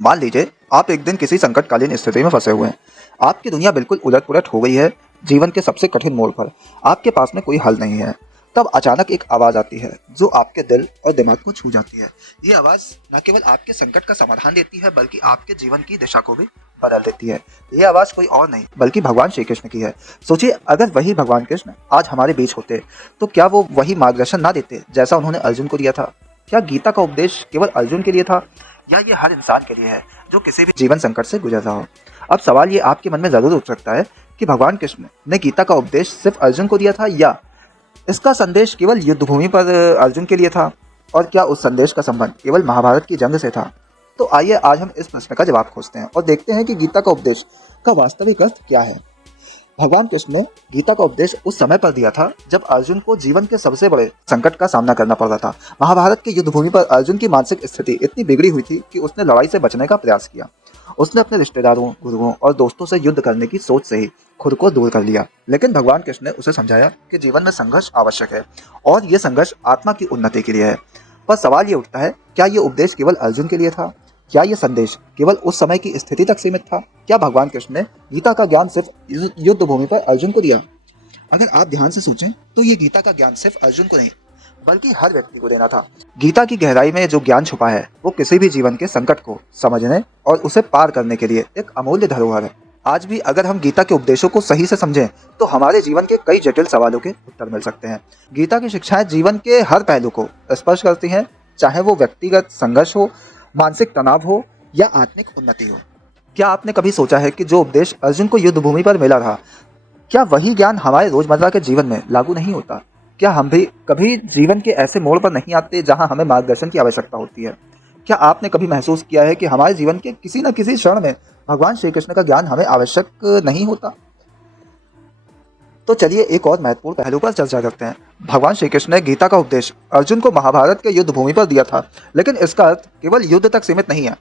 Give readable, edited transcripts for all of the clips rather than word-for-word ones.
मान लीजिए आप एक दिन किसी संकटकालीन स्थिति में फंसे हुए हैं। आपकी दुनिया बिल्कुल उलट-पुलट हो गई है, जीवन के सबसे कठिन मोड़ पर। आपके पास में कोई हल नहीं है। तब अचानक एक आवाज़ आती है जो आपके दिल और दिमाग को छू जाती है। ये आवाज़ न केवल आपके संकट का समाधान देती है बल्कि आपके जीवन की दिशा को भी बदल देती है। ये आवाज़ कोई और नहीं बल्कि भगवान श्री कृष्ण की है। सोचिए, अगर वही भगवान कृष्ण आज हमारे बीच होते तो क्या वो वही मार्गदर्शन ना देते जैसा उन्होंने अर्जुन को दिया था? क्या गीता का उपदेश केवल अर्जुन के लिए था या ये हर इंसान के लिए है जो किसी भी जीवन संकट से गुजर रहा हो? अब सवाल ये आपके मन में जरूर उठ सकता है कि भगवान कृष्ण ने गीता का उपदेश सिर्फ अर्जुन को दिया था या इसका संदेश केवल युद्ध भूमि पर अर्जुन के लिए था? और क्या उस संदेश का संबंध केवल महाभारत की जंग से था? तो आइए आज हम इस प्रश्न का जवाब खोजते हैं और देखते हैं कि गीता का उपदेश का वास्तविक अर्थ क्या है। भगवान कृष्ण ने गीता का उपदेश उस समय पर दिया था जब अर्जुन को जीवन के सबसे बड़े संकट का सामना करना पड़ रहा था। महाभारत की युद्ध भूमि पर अर्जुन की मानसिक स्थिति इतनी बिगड़ी हुई थी कि उसने लड़ाई से बचने का प्रयास किया। उसने अपने रिश्तेदारों, गुरुओं और दोस्तों से युद्ध करने की सोच से ही खुद को दूर कर लिया। लेकिन भगवान कृष्ण ने उसे समझाया कि जीवन में संघर्ष आवश्यक है और ये संघर्ष आत्मा की उन्नति के लिए है। पर सवाल ये उठता है, क्या ये उपदेश केवल अर्जुन के लिए था? क्या ये संदेश केवल उस समय की स्थिति तक सीमित था? क्या भगवान कृष्ण ने गीता का ज्ञान सिर्फ युद्ध भूमि पर अर्जुन को दिया? अगर आप ध्यान से सोचें तो ये गीता का ज्ञान सिर्फ अर्जुन को नहीं बल्कि हर व्यक्ति को देना था। गीता की गहराई में जो ज्ञान छुपा है वो किसी भी जीवन के संकट को समझने और उसे पार करने के लिए एक अमूल्य धरोहर है। आज भी अगर हम गीता के उपदेशों को सही से समझें तो हमारे जीवन के कई जटिल सवालों के उत्तर मिल सकते हैं। गीता की शिक्षाएं जीवन के हर पहलू को स्पर्श करती हैं, चाहे वो व्यक्तिगत संघर्ष हो, मानसिक तनाव हो या आत्मिक उन्नति हो। क्या आपने कभी सोचा है कि जो उपदेश अर्जुन को युद्ध भूमि पर मिला था, क्या वही ज्ञान हमारे रोजमर्रा के जीवन में लागू नहीं होता? क्या हम भी कभी जीवन के ऐसे मोड़ पर नहीं आते जहां हमें मार्गदर्शन की आवश्यकता होती है? क्या आपने कभी महसूस किया है कि हमारे जीवन के किसी न किसी क्षण में भगवान श्री कृष्ण का ज्ञान हमें आवश्यक नहीं होता? तो चलिए एक और महत्वपूर्ण पहलू पर चर्चा करते हैं। भगवान श्री कृष्ण ने गीता का उपदेश अर्जुन को महाभारत के युद्ध भूमि पर दिया था, लेकिन इसका अर्थ केवल युद्ध तक सीमित नहीं है।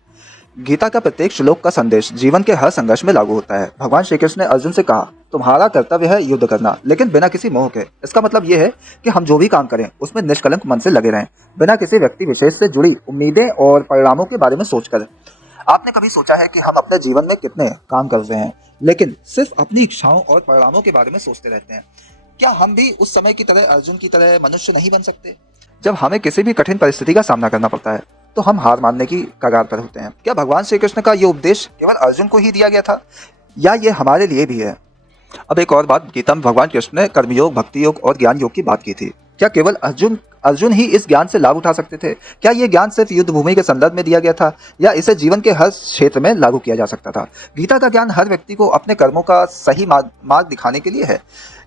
गीता का प्रत्येक श्लोक का संदेश जीवन के हर संघर्ष में लागू होता है। भगवान श्री कृष्ण ने अर्जुन से कहा, तुम्हारा कर्तव्य है युद्ध करना, लेकिन बिना किसी मोह के। इसका मतलब यह है कि हम जो भी काम करें उसमें निष्कलंक मन से लगे रहें, बिना किसी व्यक्ति विशेष से जुड़ी उम्मीदें और परिणामों के बारे में सोचकर। आपने कभी सोचा है कि हम अपने जीवन में कितने काम कर रहे हैं लेकिन सिर्फ अपनी इच्छाओं और परिणामों के बारे में सोचते रहते हैं? क्या हम भी उस समय की तरह, अर्जुन की तरह मनुष्य नहीं बन सकते? जब हमें किसी भी कठिन परिस्थिति का सामना करना पड़ता है तो हम हार मानने की कगार पर होते हैं। क्या भगवान श्री कृष्ण का ये उपदेश केवल अर्जुन को ही दिया गया था या ये हमारे लिए भी है? अब एक और बात, गीता में भगवान कृष्ण ने कर्मयोग, भक्ति योग और ज्ञान योग की बात की थी। क्या केवल अर्जुन ही इस ज्ञान से लाभ उठा सकते थे? क्या ये ज्ञान सिर्फ युद्ध भूमि के संदर्भ में दिया गया था या इसे जीवन के हर क्षेत्र में लागू किया जा सकता था? गीता का ज्ञान हर व्यक्ति को अपने कर्मों का सही मार्ग दिखाने के लिए है।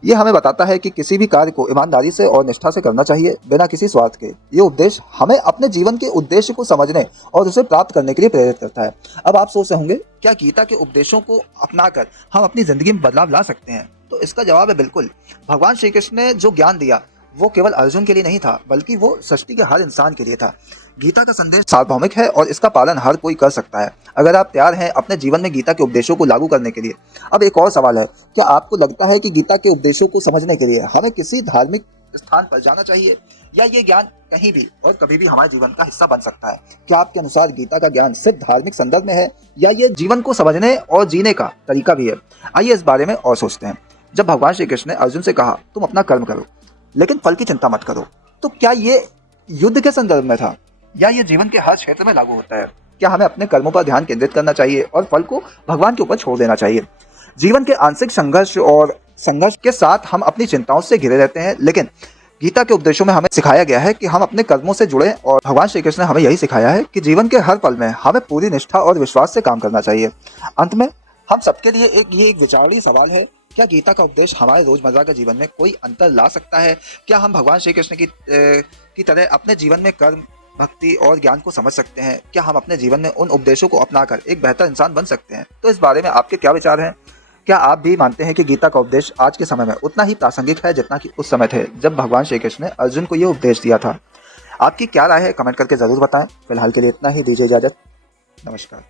ये हमें बताता है कि किसी भी कार्य को ईमानदारी से और निष्ठा से करना चाहिए, बिना किसी स्वार्थ के। ये उपदेश हमें अपने जीवन के उद्देश्य को समझने और उसे प्राप्त करने के लिए प्रेरित करता है। अब आप सोच रहे होंगे, क्या गीता के उपदेशों को अपनाकर हम अपनी जिंदगी में बदलाव ला सकते हैं? तो इसका जवाब है बिल्कुल। भगवान श्री कृष्ण ने जो ज्ञान दिया वो केवल अर्जुन के लिए नहीं था बल्कि वो सृष्टि के हर इंसान के लिए था। गीता का संदेश सार्वभौमिक है और इसका पालन हर कोई कर सकता है अगर आप तैयार हैं अपने जीवन में गीता के उपदेशों को लागू करने के लिए। अब एक और सवाल है, क्या आपको लगता है कि गीता के उपदेशों को समझने के लिए हमें किसी धार्मिक स्थान पर जाना चाहिए या ये ज्ञान कहीं भी और कभी भी हमारे जीवन का हिस्सा बन सकता है? क्या आपके अनुसार गीता का ज्ञान सिर्फ धार्मिक संदर्भ में है या ये जीवन को समझने और जीने का तरीका भी है? आइए इस बारे में और सोचते हैं। जब भगवान श्री कृष्ण ने अर्जुन से कहा, तुम अपना कर्म करो लेकिन फल की चिंता मत करो, तो क्या ये युद्ध के संदर्भ में था या ये जीवन के हर क्षेत्र में लागू होता है? क्या हमें अपने कर्मों पर ध्यान केंद्रित करना चाहिए और फल को भगवान के ऊपर छोड़ देना चाहिए? जीवन के आंशिक संघर्ष के साथ हम अपनी चिंताओं से घिरे रहते हैं, लेकिन गीता के उपदेशों में हमें सिखाया गया है कि हम अपने कर्मों से जुड़े और भगवान श्री कृष्ण ने हमें यही सिखाया है कि जीवन के हर पल में हमें पूरी निष्ठा और विश्वास से काम करना चाहिए। अंत में हम सबके लिए एक विचारणीय सवाल है, क्या गीता का उपदेश हमारे रोजमर्रा के जीवन में कोई अंतर ला सकता है? क्या हम भगवान श्री कृष्ण की तरह अपने जीवन में कर्म, भक्ति और ज्ञान को समझ सकते हैं? क्या हम अपने जीवन में उन उपदेशों को अपनाकर एक बेहतर इंसान बन सकते हैं? तो इस बारे में आपके क्या विचार हैं? क्या आप भी मानते हैं कि गीता का उपदेश आज के समय में उतना ही प्रासंगिक है जितना कि उस समय थे जब भगवान श्री कृष्ण ने अर्जुन को यह उपदेश दिया था? आपकी क्या राय है, कमेंट करके जरूर बताएं। फिलहाल के लिए इतना ही, दीजिए इजाजत। नमस्कार।